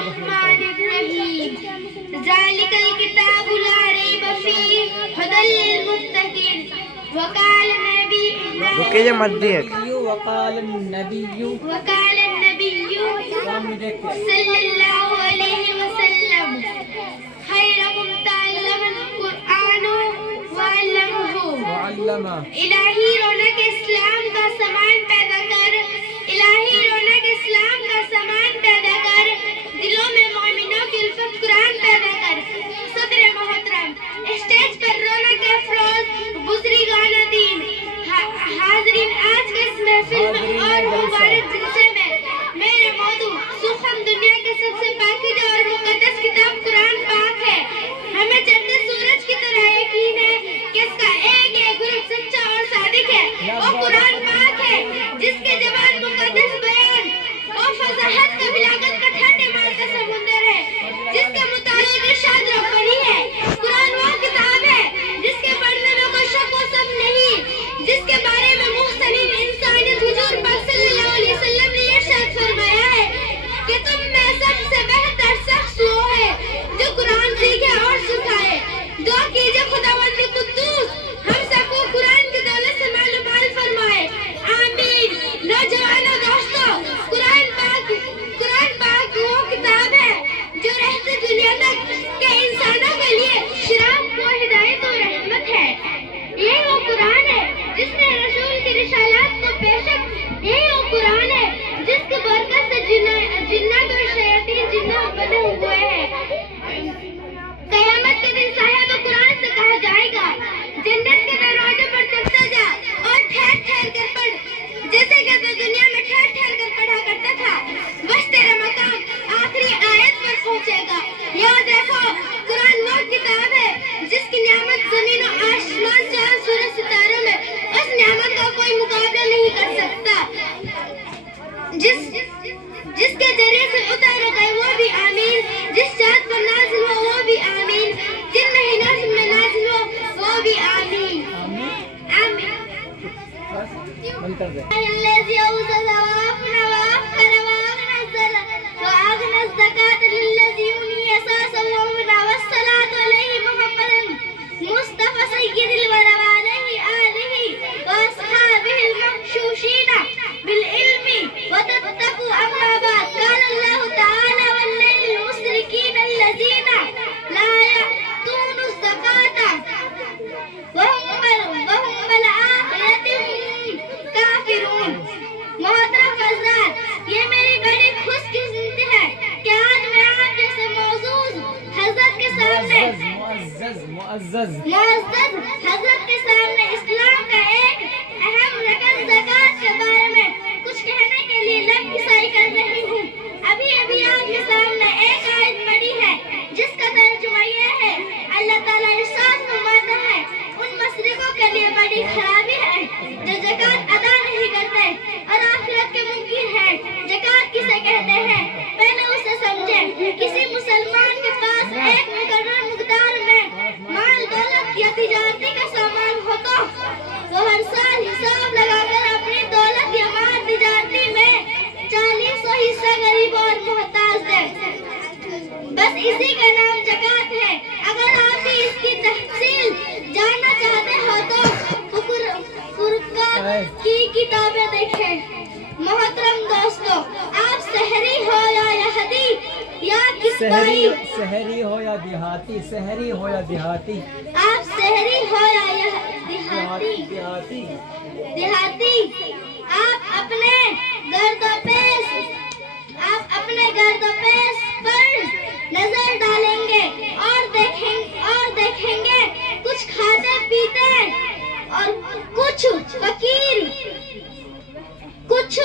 الرحمن الرحیم ذالک الکتاب لا ریب فیہ ھدی للمتقین وقال نبی رکیے مت دیے وقال النبی صلی اللہ علیہ وسلم خیرکم تعلم القرآن وعلمہ الہی رونق اسلام کا سامان پیدا کر الہی رونق اسلام کا سامان پیدا کر دلوں میں مومنوں کی الفت قرآن پیدا کر صدر محترم اسٹیج پر رونق افروز بزرگان دین حاضرین آج کے اس محفل میں اور مبارک جلسے میں میرے موضوع سخن دنیا کے سب سے پاکیزہ اور مقدس کتاب قرآن پاک ہے ہمیں چڑھتے سورج کی طرح یقین ہے کہ اس کا ایک گروپ سچا اور صادق ہے وہ قرآن پاک ہے جس کے زبان مقدس بیان اور فضاحت کا بلاغت کا ٹھنڈے مال کا سمندر ہے جس کا متعلق ارشاد ربانی ہے قرآن وہ کتاب ہے جس کے پڑھنے میں کوئی شک و شبہ نہیں جس کے بارے میں محسنین انسانیت حضور پاک صلی اللہ علیہ وسلم نے ارشاد فرمایا ہے کہ تم میں سب سے بہتر شخص وہ ہے جو قرآن سیکھے اور سکھائے دعا کیجئے خداوند قدوس ہم سب کو قرآن کی دولت سے مال و مال فرمائے آمین نوجوانوں دوستو قرآن پاک وہ کتاب ہے جو رہتی دنیا تک کے انسانوں کے لیے شراب و ہدایت و رحمت ہے یہ وہ قرآن ہے جس نے رسول کی رسالات کو پیشک یہ وہ قرآن ہے جس کی برکت سے جنات اور شیاطین جنات بنے ہوئے ہیں قیامت کے دن صاحب قرآن سے کہا جائے گا جنت کے دروازے پر چلتا جا اور ٹھہر ٹھہر کر پڑھ جیسے کہ تو دنیا میں ٹھہر ٹھہر کر پڑھا کرتا تھا بس تیرا مقام آخری آیت پر پہنچے گا یاد رکھو قرآن وہ کتاب ہے جس کی نعمت زمین و آسمان چاند سورج ستاروں میں اس نعمت کا کوئی مقابلہ نہیں کر سکتا جس کے ذریعے سے اتارا گئے وہ بھی آمین جس چاند پر نازل ہو وہ بھی آمین جن مہینوں میں نازل ہو وہ بھی آمین آمین الذي أوزل وأفنى وأفكر وأغنى وأغنى الزكاة للذي يغني أساسا وأمنا والصلاة عليه محمد مصطفى سيد الورى وعليه آله وأصحابه المغشوشين بالعلم وتتقوا أما بعد قال الله تعالى والليل المشركين الذين لا يأتون الزكاة وهم بالآخرة کافرون محترم حضرات یہ میری بڑی خوش قسمتی ہے کہ آج میں آپ جیسے معزز حضرت کے سامنے معزز حضرت کے سامنے اسلام کا ایک اہم رکن زکوٰۃ کے بارے میں کچھ کہنے کے لیے لب کسائی کر رہی ہوں ابھی آپ کے سامنے ایک آیت پڑھی ہے جس کا ترجمہ یہ ہے اللہ تعالیٰ ارشاد فرماتا ہے ان مشرکوں کے لیے بڑی خرابی ہے جو زکوٰۃ ادا نہیں کرتے اور آخرت کے منکر ہیں زکوٰۃ کسے کہتے ہیں پہلے اسے سمجھیں کسی مسلمان کے پاس ایک مقرر مقدار میں مال دولت یا تجارتی کا سامان ہو تو وہ ہر سال حساب لگا کر اپنی دولت یا مال تجارتی میں 40 حصہ غریب اور محتاج دے بس اسی کا نام زکوٰۃ ہے اگر آپ بھی اس کی تفصیل جاننا چاہتے ہو تو فرقان کی کتابیں دیکھیں محترم دوستو آپ شہری ہو یا یہودی یا کسبائی شہری ہو یا دیہاتی آپ شہری ہو یا دیہاتی آپ اپنے گرد و پیش پر نظر ڈالیں گے اور دیکھیں گے کچھ کھاتے پیتے اور کچھ فقیر کچھ